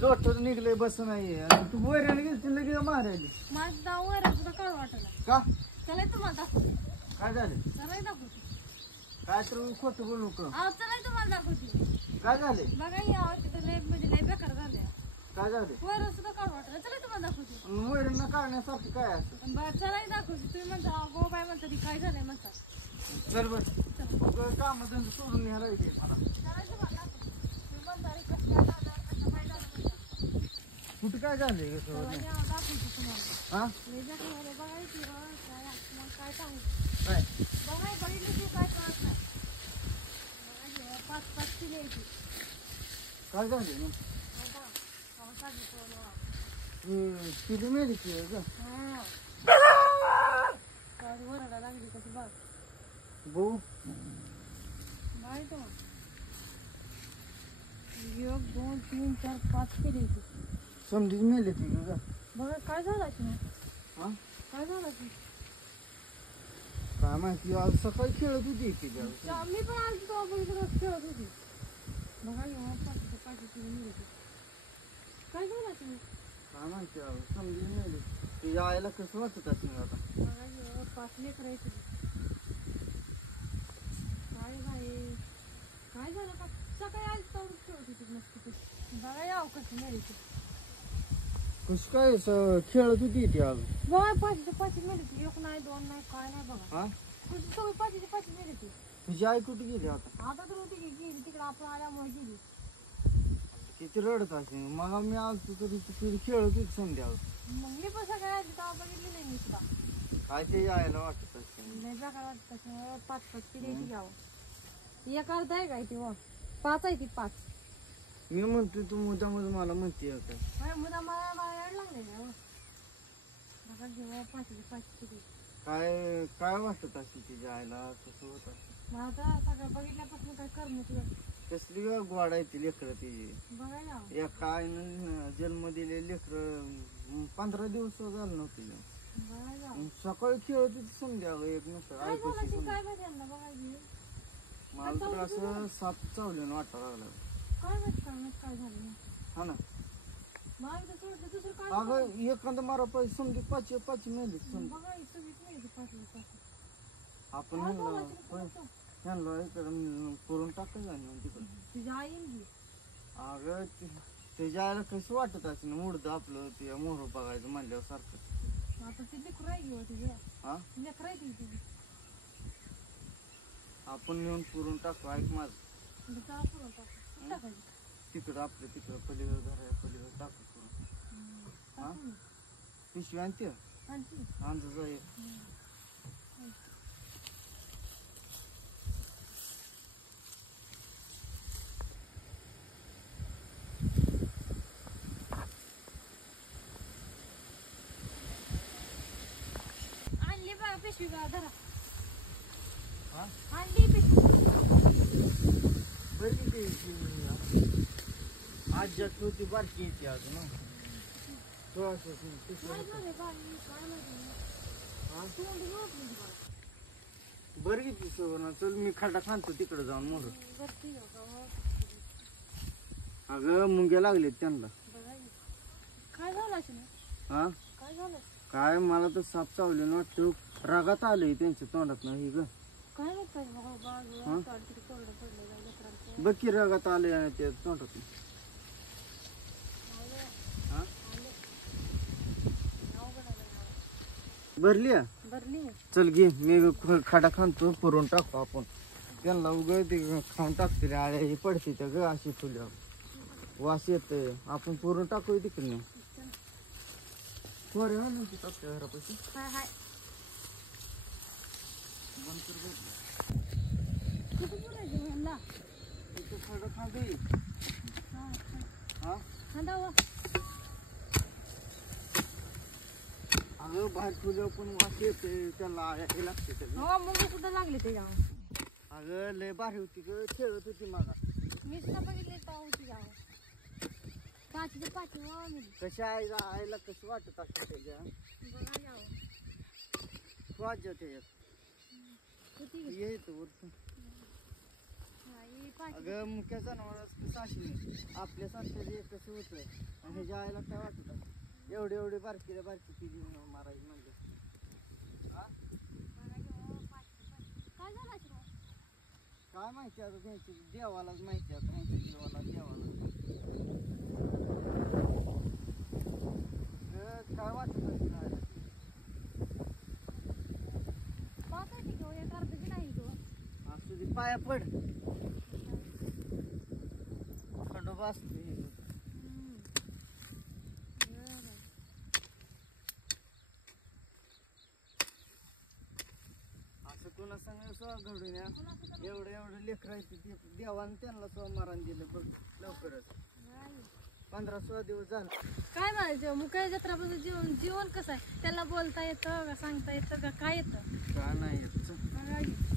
लोट निघले बस नाही तू वैराने गेली लगेच मारायली माझं नाव वैरण सुद्धा काढ वाटला का चला तुम्हाला दाखवते काय झाले चला दाखवते काय तर खोटं बोलू नको चला तुम्हाला दाखवते काय झाले बघा या तिथं लय म्हणजे लय बेकार झाले काय झाले वैरण सुद्धा काढ वाटला चला तुम्हाला दाखवते वैरण काढण्यासारखं काय असं बरं चला दाखवते तुम्ही म्हणता गो बाय म्हणता ती काय झालंय म्हणता चल बस काम धंदा सोडून न्यायला येते मला चला तुम्हाला दाखवते तुम्ही म्हणता रे कसं काय झालं कसं काय झालं कुठे काय झाले दाखवते तुम्हाला हा लय बेकार झालं बघायची काय मग काय सांगू काय बघाय बघितलं की काय कळत नाही पाच पाच किलो यायची काय झाले मग किती मेली की वरडा लागली कसं बघ भाऊ बाय तो 1 2 3 4 5 किलो समजीच मेली ती का बघा काय झालं की हा काय झालं की काय माहिती आज सकाळी खेळत होती ती मी पण आज तो बघितलं खेळत होती बघा पाच किलो मिळते काय झालं की काय माहिती समजीच मेली ती यायला कसं वाटत असेल आता बघा 5 लेकर आहे काय बाई काय झालं का सकाळी आज जाऊन खेळत होती मस्त बघा याव कसं मिळते कशी काय खेळत होती ती आज बघा 5 मिळते 1 नाही 2 नाही काय नाही बघा हा तुझी सगळी 5 मिळते तुझी आई कुठे गेली आता आता तर होती की गेली तिकडे आपण आल्यामुळे गेली किती रडत असेल मग मी आलतो तरी तू खेळत होती संध्या मग मी पण सगळ्या आधी तेव्हा बघितली नाही मी सुद्धा काय ते यायला वाटत असेल नाही बेकार वाटत तसं 5 किलो घ्यावं एक अर्धा आहे काय ते 5 आहे ती 5 मी म्हणतो तू मुद्दामध्ये मला म्हणते काय मुदा मला याड लागले ना बघा जेव्हा 5 किलो काय काय वाटत असेल तिच्या आईला कसं होत असेल मग आता सगळं बघितल्यापासून काय करणं तुला कसली गोड आहे ती लेकरं तिची बघा ना एका आईनं जन्म दिले लेकरं 15 दिवस झालं नव्हते बघा ना सकाळी खेळत होती संध्या एक नसतं काय झालं की काय माहिती यांना बघायची मला तर असं साप चावल्यानं वाटायला लागला काय माहित काय झालं हा ना मग दुसरं काय अगं एखादा मारा पाहिजे समजे 5 मेली समजा बघा इथं नाही 5 आपण ह्यांना इकडं करून टाकायचं ना तिकडं तुझ्या आई येईल अगं त्याच्या आईला कसं वाटत असेल मुडद आपलं ते मोहर बघायचं म्हणल्यावर सारखं आता ती लेकरं आहे घेऊ तुझ्या हा लेकरं आहे ती तुझी आपण नेऊन पुरून टाकू ऐक माझं तिकडं आपलं तिकडं पलीकडं घर आहे पलीकडं टाकू करून हा पिशवी आणते आणतो जाईल आणली बघा पिशवी बघा धरा हा आणली पिशवी बरी ती आज्यात होती बारकी येते अजून ना बरं किती सोना चल मी खड्डा खांदतो तिकडे जाऊन मोर अगं मुंग्या लागलेत त्यांना काय झालं हा काय झालं काय मला तर साप चावले ना वाटतं रागात आलंय त्यांच्या तोंडात नाही ग काय बघ की रागात आले त्या तोंडात भरली भरली चल घे मी खाडा खांदतो करून टाकतो आपण त्यांना उग ते खाऊन टाकते आळ्या पडते त्या ग अशी फुल्या वास येत आपण पुरून टाकू तिकडे थोडे टाकते घरापाशी बंद कर खांदे हा अगं बाहेर फुलं पण वास येते त्याला हे लागते मग कुठं लागले ते अगं लय भारी होती ग खेळत होती मला मी सुद्धा बघितले होती कशा आईला कसं वाटत असतं त्याच्या स्वाद त्याच्यात येत वरतून बाई पाठी अगं मुख्य जनावर साशनी आपल्यासारखं जे कसं होतं आणि ह्याच्या आईला काय वाटत एवढी बारकीला बारकी पिली मारायची म्हणजे हा काय झालं आशीर्वाद? काय माहिती आता त्यांची देवालाच माहिती आता त्यांच्या देवाला काय वाटत नाही पाहत आहे की एक अर्धची नाही गो असू दे पाया पड खंडोबा असते असं कोणा सांग घडून या एवढं लेकरं आहे ते देवाने त्यांना मरण दिलं बघ लवकरच 15-16 दिवस झालं काय म्हणायचं मुख्य जत्रापासून जीवन कसं आहे त्याला बोलता येतं का सांगता येतं का काय येतं का नाही येत. बघा की.